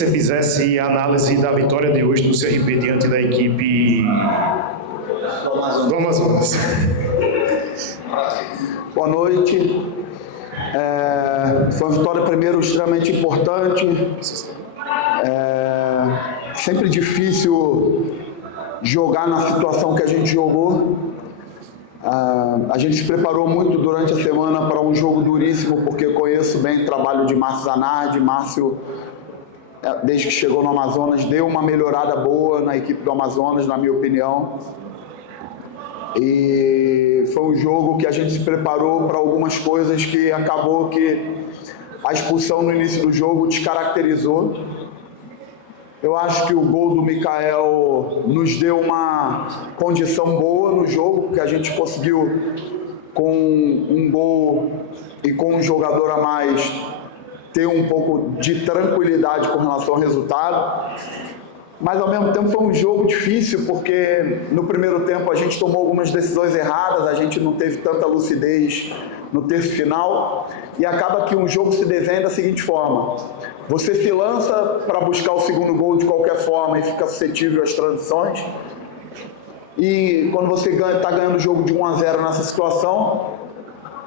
você fizesse a análise da vitória de hoje do CRB diante da equipe do Amazonas. Boa noite. Foi uma vitória, primeiro, extremamente importante. Sempre difícil jogar na situação que a gente jogou. A gente se preparou muito durante a semana para um jogo duríssimo, porque eu conheço bem o trabalho de Márcio Zanardi. Márcio, desde que chegou no Amazonas, deu uma melhorada boa na equipe do Amazonas, na minha opinião. E foi um jogo que a gente se preparou para algumas coisas que acabou que a expulsão no início do jogo descaracterizou. Eu acho que o gol do Mikael nos deu uma condição boa no jogo, porque a gente conseguiu, com um gol e com um jogador a mais, ter um pouco de tranquilidade com relação ao resultado. Mas, ao mesmo tempo, foi um jogo difícil, porque no primeiro tempo a gente tomou algumas decisões erradas, a gente não teve tanta lucidez no terço final, e acaba que um jogo se desenha da seguinte forma: você se lança para buscar o segundo gol de qualquer forma e fica suscetível às transições, e quando você está ganhando o jogo de 1-0 nessa situação,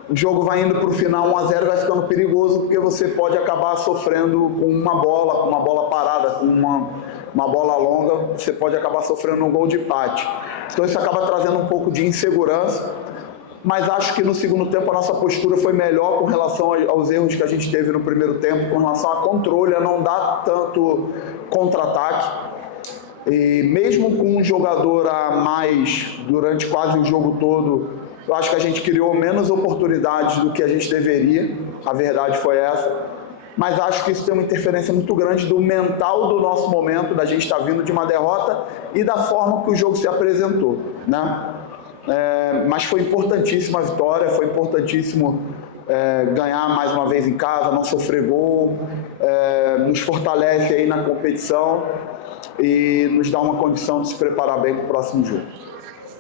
o jogo vai indo para o final 1-0, vai ficando perigoso, porque você pode acabar sofrendo com uma bola parada, com uma bola longa, você pode acabar sofrendo um gol de empate. Então isso acaba trazendo um pouco de insegurança, mas acho que no segundo tempo a nossa postura foi melhor com relação aos erros que a gente teve no primeiro tempo, com relação a controle, a não dar tanto contra-ataque. E mesmo com um jogador a mais durante quase o jogo todo, eu acho que a gente criou menos oportunidades do que a gente deveria, a verdade foi essa. Mas acho que isso tem uma interferência muito grande do mental do nosso momento, da gente estar vindo de uma derrota e da forma que o jogo se apresentou, né? Mas foi importantíssima a vitória, foi importantíssimo ganhar mais uma vez em casa, não sofrer gol, nos fortalece aí na competição e nos dá uma condição de se preparar bem para o próximo jogo.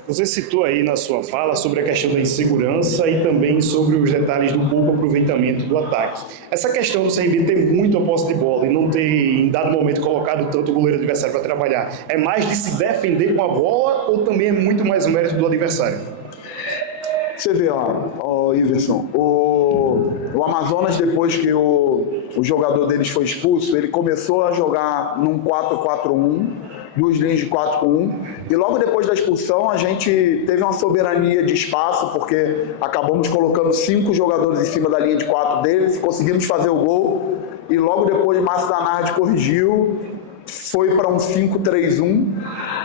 Você citou aí na sua fala sobre a questão da insegurança e também sobre os detalhes do pouco aproveitamento do ataque. Essa questão do CRB ter muito a posse de bola e não ter, em dado momento, colocado tanto o goleiro adversário para trabalhar, é mais de se defender com a bola ou também é muito mais o mérito do adversário? Você vê, Iverson, o Amazonas, depois que o jogador deles foi expulso, ele começou a jogar num 4-4-1, duas linhas de 4 com 1, e logo depois da expulsão a gente teve uma soberania de espaço, porque acabamos colocando 5 jogadores em cima da linha de 4 deles, conseguimos fazer o gol, e logo depois Márcio Zanardi corrigiu, foi para um 5-3-1,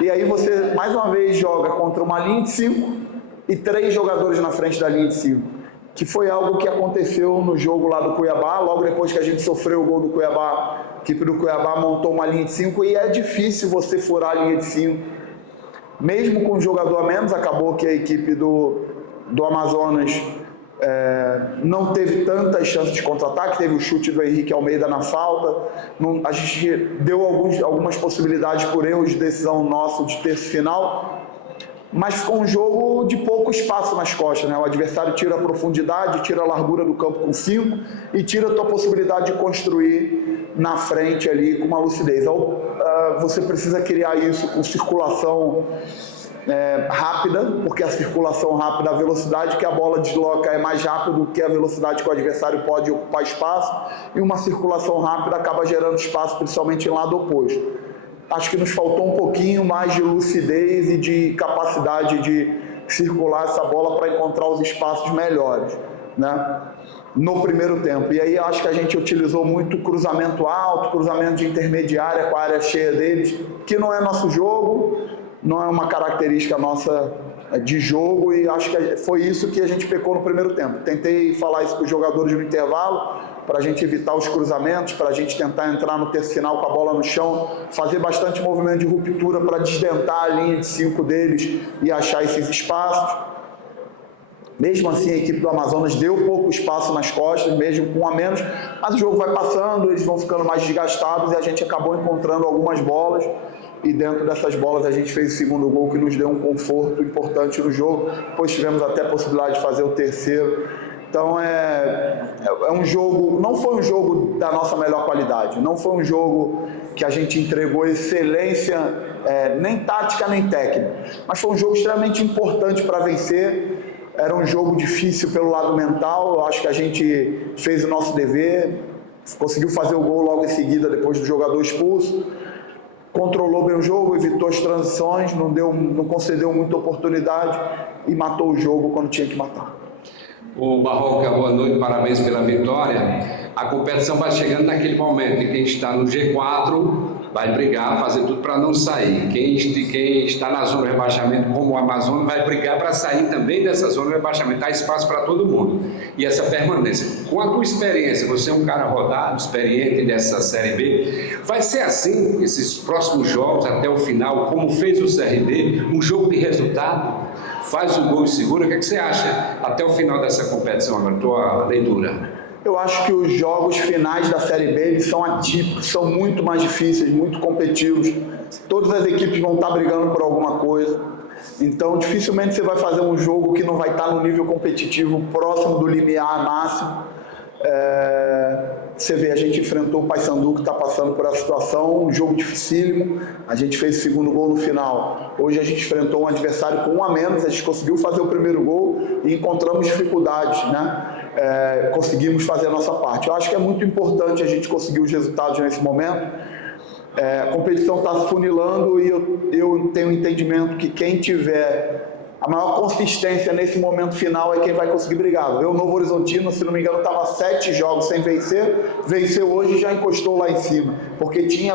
e aí você mais uma vez joga contra uma linha de 5 e 3 jogadores na frente da linha de 5. Que foi algo que aconteceu no jogo lá do Cuiabá, logo depois que a gente sofreu o gol do Cuiabá, a equipe do Cuiabá montou uma linha de 5 e é difícil você furar a linha de 5. Mesmo com um jogador a menos, acabou que a equipe do Amazonas não teve tantas chances de contra-ataque, teve o chute do Henrique Almeida na falta, a gente deu algumas possibilidades por erros de decisão nosso de terço final, mas com um jogo de pouco espaço nas costas, né? O adversário tira a profundidade, tira a largura do campo com 5 e tira a tua possibilidade de construir na frente ali com uma lucidez. Então, você precisa criar isso com circulação rápida, porque a circulação rápida, a velocidade que a bola desloca é mais rápida do que a velocidade que o adversário pode ocupar espaço, e uma circulação rápida acaba gerando espaço, principalmente em lado oposto. Acho que nos faltou um pouquinho mais de lucidez e de capacidade de circular essa bola para encontrar os espaços melhores, né? No primeiro tempo. E aí acho que a gente utilizou muito cruzamento alto, cruzamento de intermediária com a área cheia deles, que não é nosso jogo, não é uma característica nossa de jogo, e acho que foi isso que a gente pecou no primeiro tempo. Tentei falar isso para os jogadores no intervalo, para a gente evitar os cruzamentos, para a gente tentar entrar no terço final com a bola no chão, fazer bastante movimento de ruptura para desdentar a linha de 5 deles e achar esses espaços. Mesmo assim, a equipe do Amazonas deu pouco espaço nas costas, mesmo com um a menos, mas o jogo vai passando, eles vão ficando mais desgastados e a gente acabou encontrando algumas bolas, e dentro dessas bolas a gente fez o segundo gol, que nos deu um conforto importante no jogo. Depois tivemos até a possibilidade de fazer o terceiro, Então é um jogo, não foi um jogo da nossa melhor qualidade, não foi um jogo que a gente entregou excelência, nem tática nem técnica, mas foi um jogo extremamente importante para vencer. Era um jogo difícil pelo lado mental, eu acho que a gente fez o nosso dever, conseguiu fazer o gol logo em seguida depois do jogador expulso, controlou bem o jogo, evitou as transições, não concedeu muita oportunidade e matou o jogo quando tinha que matar. O Barroca, boa noite, parabéns pela vitória. A competição vai chegando naquele momento em quem está no G4 vai brigar, fazer tudo para não sair. Quem está na zona de rebaixamento, como o Amazonas, vai brigar para sair também dessa zona de rebaixamento. Há espaço para todo mundo. E essa permanência. Com a tua experiência, você é um cara rodado, experiente dessa Série B, vai ser assim, esses próximos jogos até o final, como fez o CRB, um jogo de resultado? Faz o gol e segura. O que você acha até o final dessa competição, agora, tua leitura? Eu acho que os jogos finais da Série B eles são atípicos, são muito mais difíceis, muito competitivos. Todas as equipes vão estar brigando por alguma coisa. Então, dificilmente você vai fazer um jogo que não vai estar no nível competitivo próximo do limiar máximo. Você vê, a gente enfrentou o Paysandu, que está passando por essa situação, um jogo dificílimo, a gente fez o segundo gol no final. Hoje a gente enfrentou um adversário com 1 a menos, a gente conseguiu fazer o primeiro gol e encontramos dificuldades, né? Conseguimos fazer a nossa parte. Eu acho que é muito importante a gente conseguir os resultados nesse momento. A competição está se funilando e eu tenho um entendimento que quem tiver a maior consistência nesse momento final é quem vai conseguir brigar. O Novo Horizontino, se não me engano, estava 7 jogos sem vencer, venceu hoje e já encostou lá em cima, porque tinha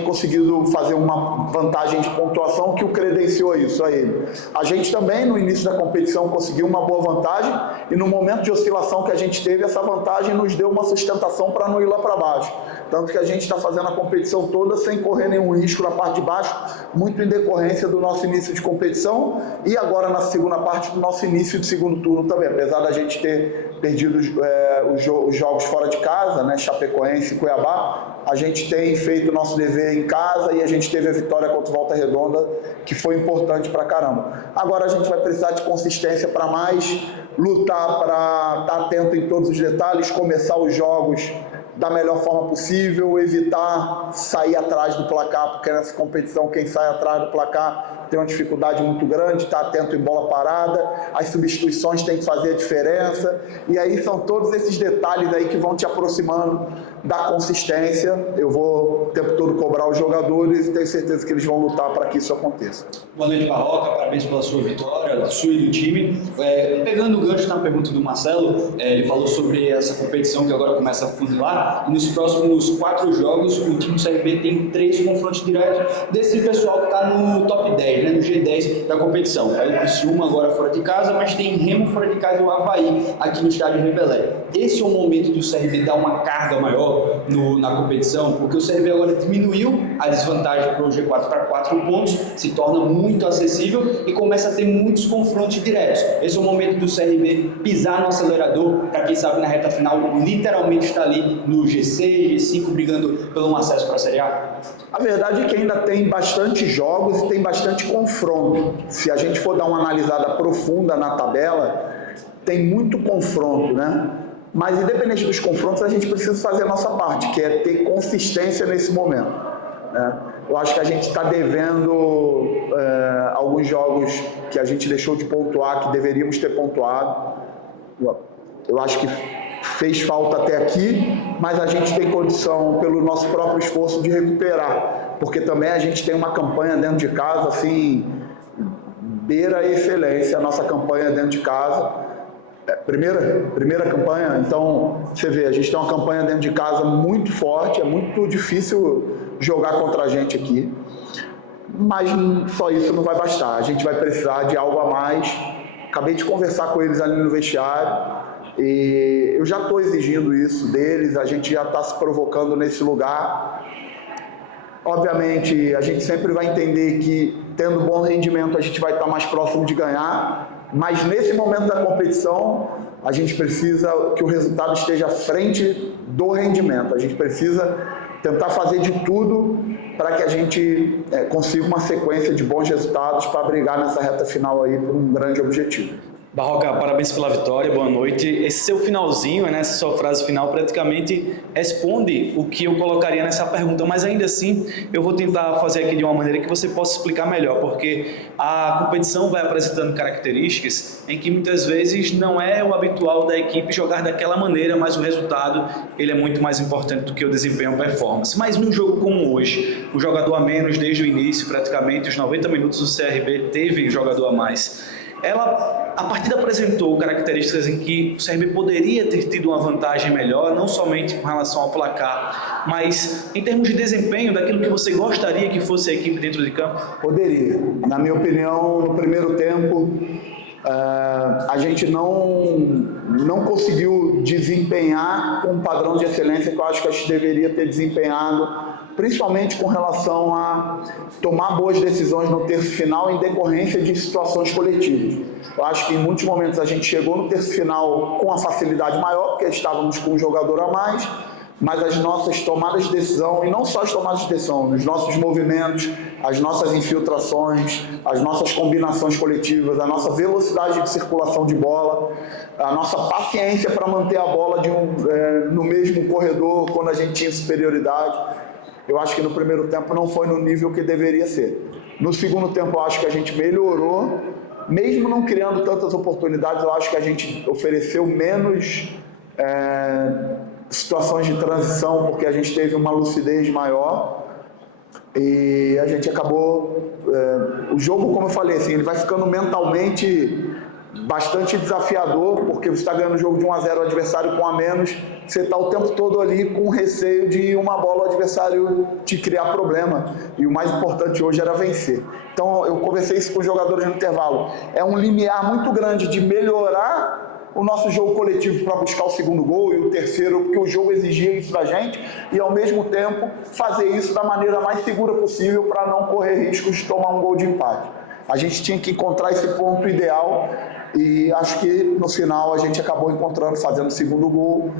conseguido fazer uma vantagem de pontuação que o credenciou isso a ele. A gente também, no início da competição, conseguiu uma boa vantagem e no momento de oscilação que a gente teve, essa vantagem nos deu uma sustentação para não ir lá para baixo. Tanto que a gente está fazendo a competição toda sem correr nenhum risco na parte de baixo, muito em decorrência do nosso início de competição e agora na segunda parte do nosso início de segundo turno também. Apesar da gente ter perdido os jogos fora de casa, né, Chapecoense e Cuiabá, a gente tem feito o nosso dever em casa e a gente teve a vitória contra o Volta Redonda, que foi importante pra caramba. Agora a gente vai precisar de consistência para mais, lutar para estar atento em todos os detalhes, começar os jogos da melhor forma possível, evitar sair atrás do placar, porque nessa competição quem sai atrás do placar tem uma dificuldade muito grande, está atento em bola parada, as substituições têm que fazer a diferença, e aí são todos esses detalhes aí que vão te aproximando da consistência. Eu vou o tempo todo cobrar os jogadores e tenho certeza que eles vão lutar para que isso aconteça. Boa noite, Barroca, parabéns pela sua vitória, sua e do time. Pegando o gancho na pergunta do Marcelo, ele falou sobre essa competição que agora começa a funilar, e nos próximos 4 jogos o time do CRB tem 3 confrontos diretos desse pessoal que está no top 10, né, no G10 da competição. O Criciúma agora fora de casa, mas tem Remo fora de casa e o Avaí aqui no estádio Rebelé. Esse é o momento do CRB dar uma carga maior na competição, porque o CRB agora diminuiu a desvantagem para o G4 para 4 pontos, se torna muito acessível e começa a ter muitos confrontos diretos. Esse é o momento do CRB pisar no acelerador para quem sabe na reta final literalmente estar ali no G6, G5 brigando pelo um acesso para a Série A. A verdade é que ainda tem bastante jogos e tem bastante confronto. Se a gente for dar uma analisada profunda na tabela, tem muito confronto, né? Mas independente dos confrontos, a gente precisa fazer a nossa parte, que é ter consistência nesse momento, né? Eu acho que a gente está devendo alguns jogos que a gente deixou de pontuar, que deveríamos ter pontuado. Eu acho que fez falta até aqui, mas a gente tem condição, pelo nosso próprio esforço, de recuperar, porque também a gente tem uma campanha dentro de casa, assim, beira a excelência, a nossa campanha dentro de casa. Primeira campanha, então você vê, a gente tem uma campanha dentro de casa muito forte, é muito difícil jogar contra a gente aqui, mas só isso não vai bastar, a gente vai precisar de algo a mais. Acabei de conversar com eles ali no vestiário e eu já estou exigindo isso deles, a gente já está se provocando nesse lugar. Obviamente, a gente sempre vai entender que tendo bom rendimento a gente vai estar mais próximo de ganhar, mas nesse momento da competição a gente precisa que o resultado esteja à frente do rendimento. A gente precisa tentar fazer de tudo para que a gente consiga uma sequência de bons resultados para brigar nessa reta final aí por um grande objetivo. Barroca, parabéns pela vitória, boa noite. Esse seu finalzinho, né, essa sua frase final praticamente responde o que eu colocaria nessa pergunta, mas ainda assim eu vou tentar fazer aqui de uma maneira que você possa explicar melhor, porque a competição vai apresentando características em que muitas vezes não é o habitual da equipe jogar daquela maneira, mas o resultado ele é muito mais importante do que o desempenho ou performance. Mas num jogo como hoje, o jogador a menos desde o início, praticamente os 90 minutos do CRB teve jogador a mais. A partida apresentou características em que o CRB poderia ter tido uma vantagem melhor, não somente com relação ao placar, mas em termos de desempenho, daquilo que você gostaria que fosse a equipe dentro de campo? Poderia. Na minha opinião, no primeiro tempo, a gente não conseguiu desempenhar com um padrão de excelência que eu acho que a gente deveria ter desempenhado, principalmente com relação a tomar boas decisões no terço final em decorrência de situações coletivas. Eu acho que em muitos momentos a gente chegou no terço final com uma facilidade maior, porque estávamos com um jogador a mais, mas as nossas tomadas de decisão, e não só as tomadas de decisão, os nossos movimentos, as nossas infiltrações, as nossas combinações coletivas, a nossa velocidade de circulação de bola, a nossa paciência para manter a bola no mesmo corredor quando a gente tinha superioridade. Eu acho que no primeiro tempo não foi no nível que deveria ser. No segundo tempo eu acho que a gente melhorou, mesmo não criando tantas oportunidades, eu acho que a gente ofereceu menos situações de transição, porque a gente teve uma lucidez maior e a gente acabou... o jogo, como eu falei, assim, ele vai ficando mentalmente bastante desafiador, porque você está ganhando o jogo de 1-0, o adversário com a menos, você está o tempo todo ali com receio de uma bola o adversário te criar problema, e o mais importante hoje era vencer. Então eu conversei isso com os jogadores no intervalo, é um limiar muito grande de melhorar o nosso jogo coletivo para buscar o segundo gol e o terceiro, porque o jogo exigia isso da gente, e ao mesmo tempo fazer isso da maneira mais segura possível para não correr riscos de tomar um gol de empate. A gente tinha que encontrar esse ponto ideal e acho que no final a gente acabou encontrando, fazendo o segundo gol,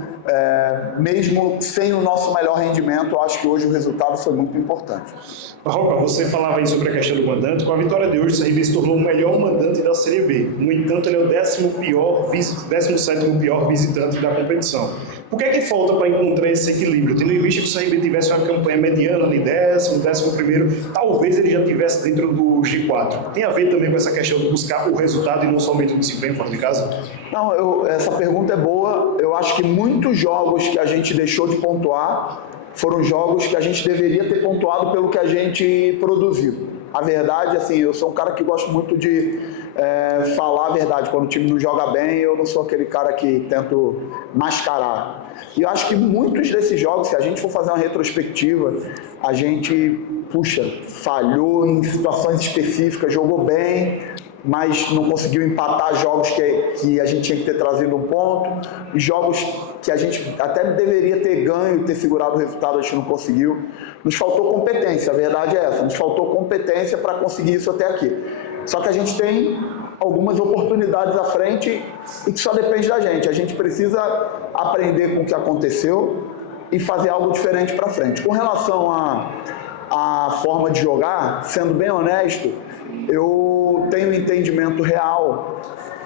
mesmo sem o nosso melhor rendimento. Acho que hoje o resultado foi muito importante. Barroca, você falava aí sobre a questão do mandante. Com a vitória de hoje, o CRB se tornou o melhor mandante da Série B. No entanto, ele é o 17º pior visitante da competição. O que é que falta para encontrar esse equilíbrio? Tendo em vista que o CRB tivesse uma campanha mediana de 11º, talvez ele já estivesse dentro do G4. Tem a ver também com essa questão de buscar o resultado e não somente o desempenho fora de casa? Não, essa pergunta é boa. Eu acho que muitos jogos que a gente deixou de pontuar foram jogos que a gente deveria ter pontuado pelo que a gente produziu. A verdade, assim, eu sou um cara que gosto muito de falar a verdade. Quando o time não joga bem, eu não sou aquele cara que tento mascarar. E eu acho que muitos desses jogos, se a gente for fazer uma retrospectiva, a gente, falhou em situações específicas, jogou bem, mas não conseguiu empatar jogos que a gente tinha que ter trazido um ponto, e jogos que a gente até deveria ter ganho, ter segurado o resultado, a gente não conseguiu. Nos faltou competência, a verdade é essa, nos faltou competência para conseguir isso até aqui. Só que a gente tem algumas oportunidades à frente e que só depende da gente. A gente precisa aprender com o que aconteceu e fazer algo diferente para frente. Com relação à forma de jogar, sendo bem honesto, eu tenho um entendimento real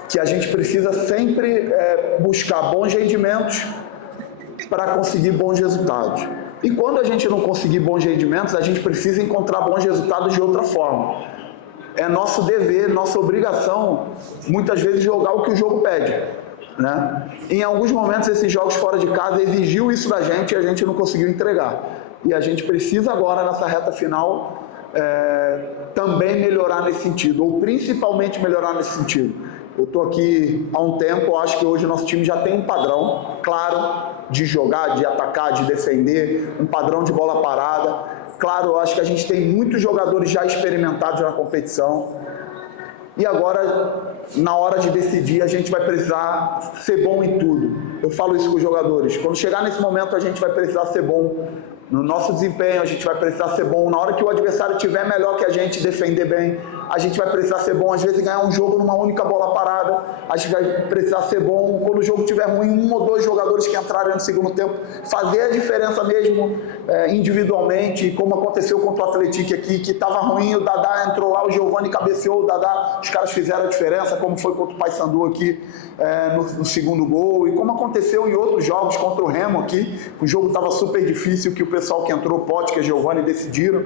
que a gente precisa sempre buscar bons rendimentos para conseguir bons resultados. E quando a gente não conseguir bons rendimentos, a gente precisa encontrar bons resultados de outra forma. É nosso dever, nossa obrigação, muitas vezes, jogar o que o jogo pede, né? Em alguns momentos, esses jogos fora de casa exigiu isso da gente e a gente não conseguiu entregar. E a gente precisa agora, nessa reta final, também melhorar nesse sentido, ou principalmente melhorar nesse sentido. Eu estou aqui há um tempo, eu acho que hoje o nosso time já tem um padrão claro de jogar, de atacar, de defender, um padrão de bola parada. Claro, eu acho que a gente tem muitos jogadores já experimentados na competição. E agora, na hora de decidir, a gente vai precisar ser bom em tudo. Eu falo isso com os jogadores. Quando chegar nesse momento, a gente vai precisar ser bom no nosso desempenho, a gente vai precisar ser bom. Na hora que o adversário estiver melhor que a gente, defender bem. a gente vai precisar ser bom, às vezes, ganhar um jogo numa única bola parada, a gente vai precisar ser bom quando o jogo estiver ruim, 1 ou 2 jogadores que entrarem no segundo tempo, fazer a diferença mesmo individualmente, como aconteceu contra o Atlético aqui, que estava ruim, o Dadá entrou lá, o Giovani cabeceou, o Dadá, os caras fizeram a diferença, como foi contra o Paysandu aqui no segundo gol, e como aconteceu em outros jogos contra o Remo aqui, o jogo estava super difícil, que o pessoal que entrou, Pote, que é Giovani, decidiram.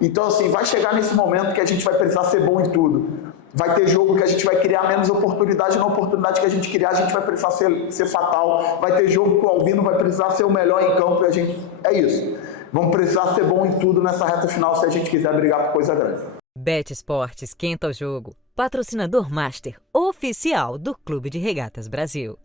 Então, assim, vai chegar nesse momento que a gente vai precisar ser bom em tudo. Vai ter jogo que a gente vai criar menos oportunidade, na oportunidade que a gente criar, a gente vai precisar ser fatal. Vai ter jogo que o Albino vai precisar ser o melhor em campo e a gente... É isso. Vamos precisar ser bom em tudo nessa reta final se a gente quiser brigar por coisa grande. Bet Esportes esquenta o jogo. Patrocinador Master, oficial do Clube de Regatas Brasil.